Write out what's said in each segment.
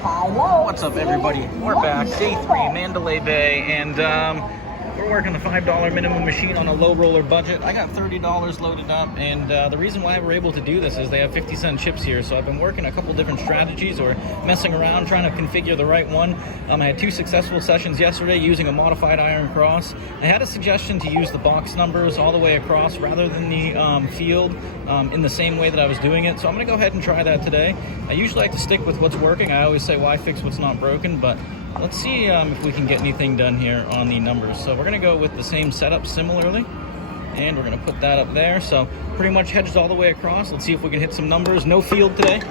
What's up, everybody? We're back, day 3, Mandalay Bay, and we're working the $5 minimum machine on a low roller budget. I got $30 loaded up, and the reason why we're able to do this is they have 50-cent chips here, so I've been working a couple different strategies or messing around trying to configure the right one. I had 2 successful sessions yesterday using a modified iron cross. I had a suggestion to use the box numbers all the way across rather than the field in the same way that I was doing it, so I'm going to go ahead and try that today. I usually like to stick with what's working. I always say why fix what's not broken, but let's see if we can get anything done here on the numbers. So we're going to go with the same setup similarly, and we're going to put that up there. So pretty much hedged all the way across. Let's see if we can hit some numbers. No field today.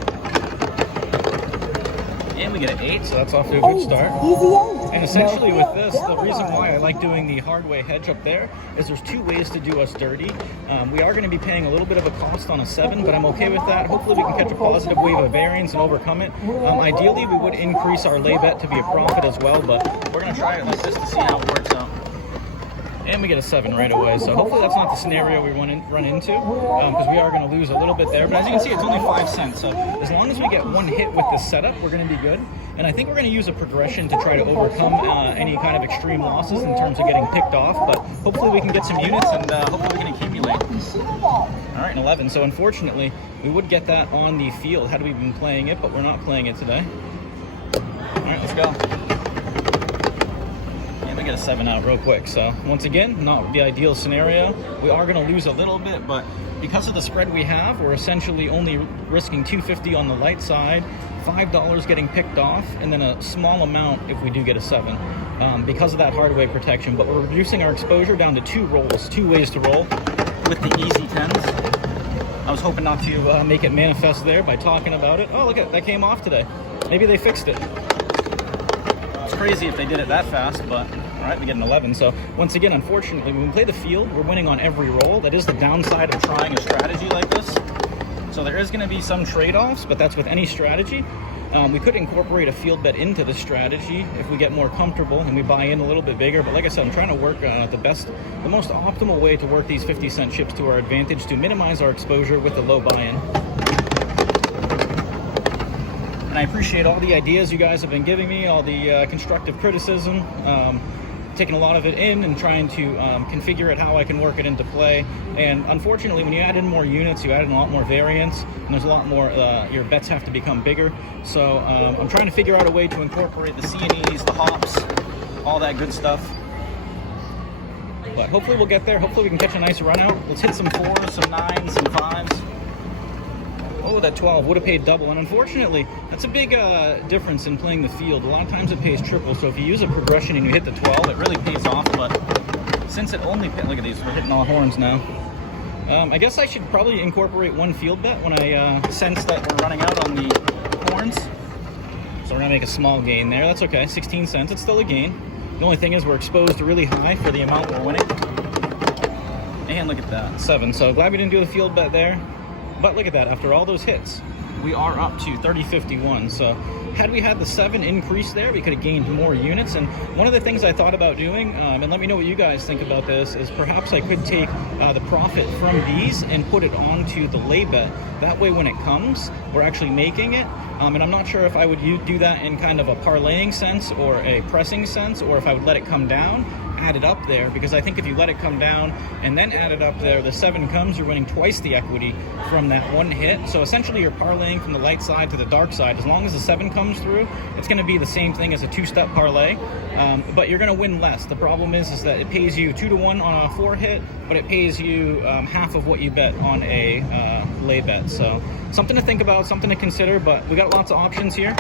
And we get an 8, so that's off to a good start. And essentially with this, the reason why I like doing the hard way hedge up there is there's 2 ways to do us dirty. We are going to be paying a little bit of a cost on a 7, but I'm okay with that. Hopefully we can catch a positive wave of variance and overcome it. Ideally, we would increase our lay bet to be a profit as well, but we're going to try it like this to see how it works out. And we get a 7 right away, so hopefully that's not the scenario we run into, because we are going to lose a little bit there. But as you can see, it's only 5 cents, so as long as we get 1 hit with this setup, we're going to be good. And I think we're going to use a progression to try to overcome any kind of extreme losses in terms of getting picked off, but hopefully we can get some units and hopefully we can accumulate. All right, an 11, so unfortunately, we would get that on the field had we been playing it, but we're not playing it today. All right, let's go. We get a 7 out real quick. So once again, not the ideal scenario. We are going to lose a little bit, but because of the spread we have, we're essentially only risking $2.50 on the light side, $5 getting picked off, and then a small amount if we do get a 7 because of that hard way protection. But we're reducing our exposure down to 2 rolls, 2 ways to roll with the easy 10s. I was hoping not to make it manifest there by talking about it. Oh, look at that, came off today. Maybe they fixed it. It's crazy if they did it that fast, but all right, we get an 11. So once again, unfortunately, when we play the field, we're winning on every roll. That is the downside of trying a strategy like this. So there is going to be some trade-offs, but that's with any strategy. We could incorporate a field bet into the strategy if we get more comfortable and we buy in a little bit bigger. But like I said, I'm trying to work on the most optimal way to work these 50-cent chips to our advantage to minimize our exposure with the low buy-in. And I appreciate all the ideas you guys have been giving me, all the constructive criticism, taking a lot of it in and trying to configure it how I can work it into play. And unfortunately, when you add in more units, you add in a lot more variance, and there's a lot more, your bets have to become bigger. So I'm trying to figure out a way to incorporate the C&Es, the hops, all that good stuff. But hopefully we'll get there. Hopefully we can catch a nice run out. Let's hit some 4s, some 9s, some 5s. Oh, that 12 would have paid double, and unfortunately, that's a big difference in playing the field. A lot of times it pays triple, so if you use a progression and you hit the 12, it really pays off, but since it only look at these, we're hitting all horns now. I guess I should probably incorporate 1 field bet when I sense that we're running out on the horns. So we're gonna make a small gain there. That's okay, 16 cents, it's still a gain. The only thing is we're exposed really high for the amount we're winning. And look at that, 7. So glad we didn't do the field bet there. But look at that, after all those hits, we are up to 30.51. So had we had the 7 increase there, we could have gained more units. And one of the things I thought about doing, and let me know what you guys think about this, is perhaps I could take the profit from these and put it onto the lay bet. That way when it comes, we're actually making it. And I'm not sure if I would do that in kind of a parlaying sense or a pressing sense, or if I would let it come down, add it up there, because I think if you let it come down and then add it up there, the 7 comes, you're winning twice the equity from that 1 hit. So essentially you're parlaying from the light side to the dark side. As long as the 7 comes through, it's going to be the same thing as a 2-step parlay, but you're going to win less. The problem is that it pays you 2 to 1 on a 4 hit, but it pays you half of what you bet on a lay bet. So something to think about, something to consider, but we got lots of options here.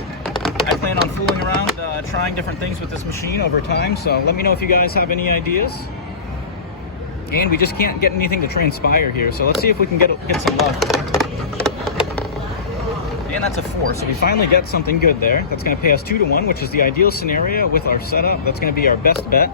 I plan on fooling around, trying different things with this machine over time, so let me know if you guys have any ideas. And we just can't get anything to transpire here, so let's see if we can get some luck. And that's a 4, so we finally get something good there. That's going to pay us 2 to 1, which is the ideal scenario with our setup. That's going to be our best bet.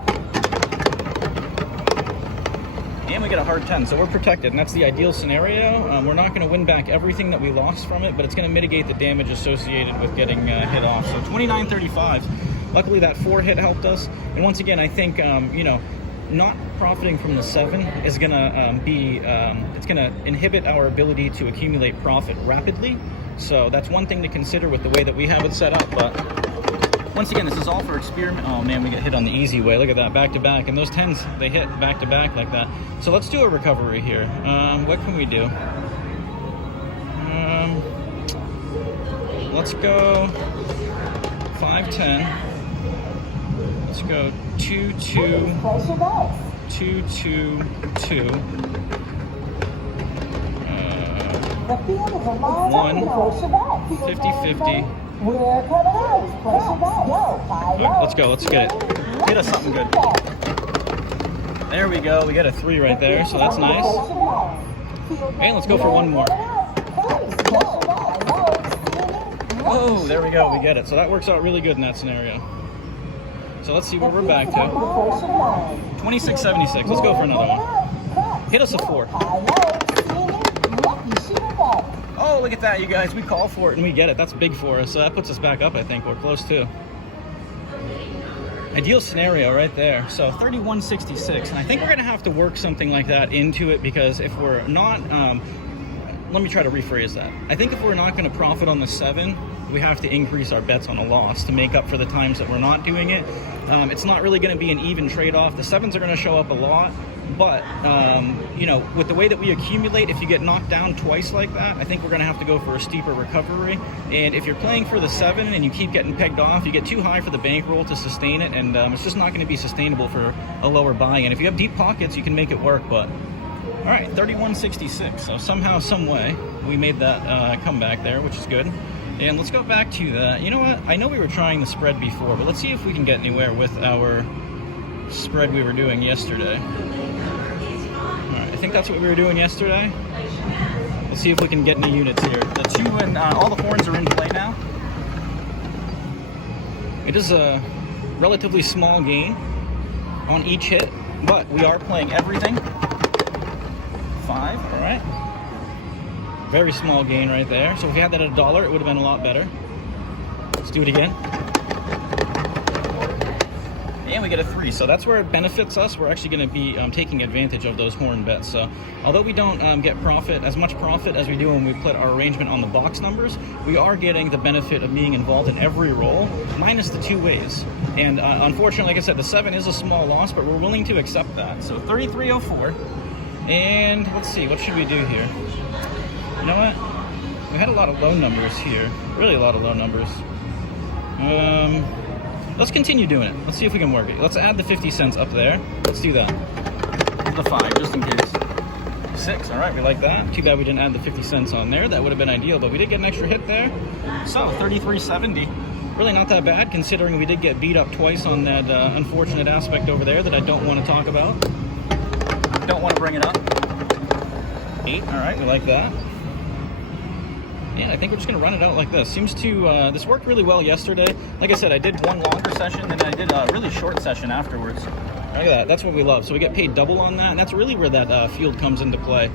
And we get a hard 10, so we're protected, and that's the ideal scenario. We're not going to win back everything that we lost from it, but it's going to mitigate the damage associated with getting hit off. So 29.35. Luckily, that 4 hit helped us. And once again, I think, you know, not profiting from the 7 is going to it's going to inhibit our ability to accumulate profit rapidly. So that's one thing to consider with the way that we have it set up. But once again, this is all for experiment. Oh man, we get hit on the easy way. Look at that, back to back. And those 10s, they hit back to back like that. So let's do a recovery here. What can we do? Let's go 5-10. Let's go 2-2, 2-2-2. 1, 50-50. Right, let's go. Let's get it. Hit us something good. There we go. We got a 3 right there, so that's nice. Okay, let's go for one more. Oh, there we go. We get it. So that works out really good in that scenario. So let's see what we're back to. 26.76. Let's go for another one. Hit us a 4. Oh, look at that, you guys. We call for it and we get it. That's big for us. So that puts us back up, I think. We're close to. Ideal scenario right there. So 31.66. And I think we're going to have to work something like that into it, because if we're not... let me try to rephrase that. I think if we're not going to profit on the 7, we have to increase our bets on a loss to make up for the times that we're not doing it. It's not really going to be an even trade-off. The 7s are going to show up a lot, but you know, with the way that we accumulate, if you get knocked down twice like that, I think we're going to have to go for a steeper recovery. And if you're playing for the 7 and you keep getting pegged off, you get too high for the bankroll to sustain it, and it's just not going to be sustainable for a lower buy-in. If you have deep pockets, you can make it work, but... All right, 31.66. So somehow, some way, we made that comeback there, which is good. And let's go back to that. You know what? I know we were trying the spread before, but let's see if we can get anywhere with our spread we were doing yesterday. All right, I think that's what we were doing yesterday. Let's see if we can get any units here. The 2 and all the horns are in play now. It is a relatively small gain on each hit, but we are playing everything. 5, all right. Very small gain right there. So if we had that at $1, it would have been a lot better. Let's do it again. And we get a 3. So that's where it benefits us. We're actually going to be taking advantage of those horn bets. So although we don't get as much profit as we do when we put our arrangement on the box numbers, we are getting the benefit of being involved in every roll, minus the 2 ways. And unfortunately, like I said, the 7 is a small loss, but we're willing to accept that. So 33.04. And let's see, what should we do here? You know what? We had a lot of low numbers here. Really a lot of low numbers. Let's continue doing it. Let's see if we can work it. Let's add the 50 cents up there. Let's do that. The 5, just in case. 6, all right, we like that. Too bad we didn't add the 50 cents on there. That would have been ideal, but we did get an extra hit there. So, 33.70. Really not that bad, considering we did get beat up twice on that unfortunate aspect over there that I don't want to talk about. Don't want to bring it up. 8, all right, we like that. Yeah, I think we're just going to run it out like this. Seems to, this worked really well yesterday. Like I said, I did one longer session, and then I did a really short session afterwards. Look at that, that's what we love. So we get paid double on that, and that's really where that field comes into play.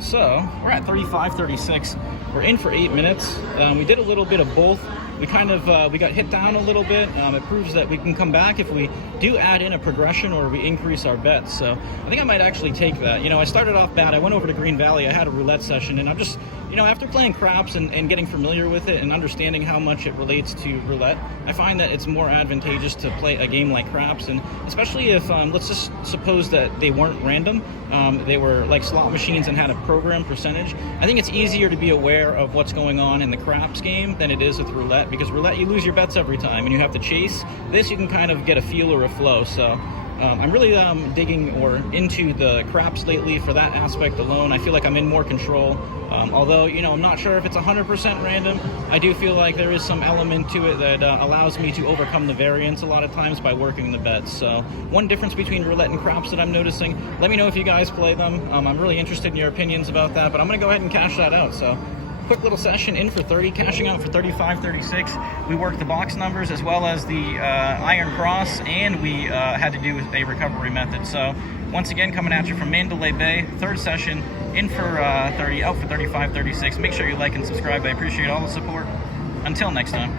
So, we're at 35.36. We're in for 8 minutes. We did a little bit of both. We kind of, we got hit down a little bit. It proves that we can come back if we do add in a progression or we increase our bets. So I think I might actually take that. You know, I started off bad. I went over to Green Valley. I had a roulette session, and I'm just, you know, after playing craps and getting familiar with it and understanding how much it relates to roulette, I find that it's more advantageous to play a game like craps. And especially if, let's just suppose that they weren't random, they were like slot machines and had a program percentage. I think it's easier to be aware of what's going on in the craps game than it is with roulette, because roulette, you lose your bets every time and you have to chase. This, you can kind of get a feel or a flow. So I'm really digging or into the craps lately for that aspect alone. I feel like I'm in more control. Although, you know, I'm not sure if it's 100% random. I do feel like there is some element to it that allows me to overcome the variance a lot of times by working the bets. So one difference between roulette and craps that I'm noticing. Let me know if you guys play them. I'm really interested in your opinions about that, but I'm going to go ahead and cash that out. So quick little session in for 30, cashing out for 35.36. We worked the box numbers as well as the iron cross, and we had to do a recovery method. So once again, coming at you from Mandalay Bay, third session, in for 30, out for 35.36. Make sure you like and subscribe. I appreciate all the support. Until next time.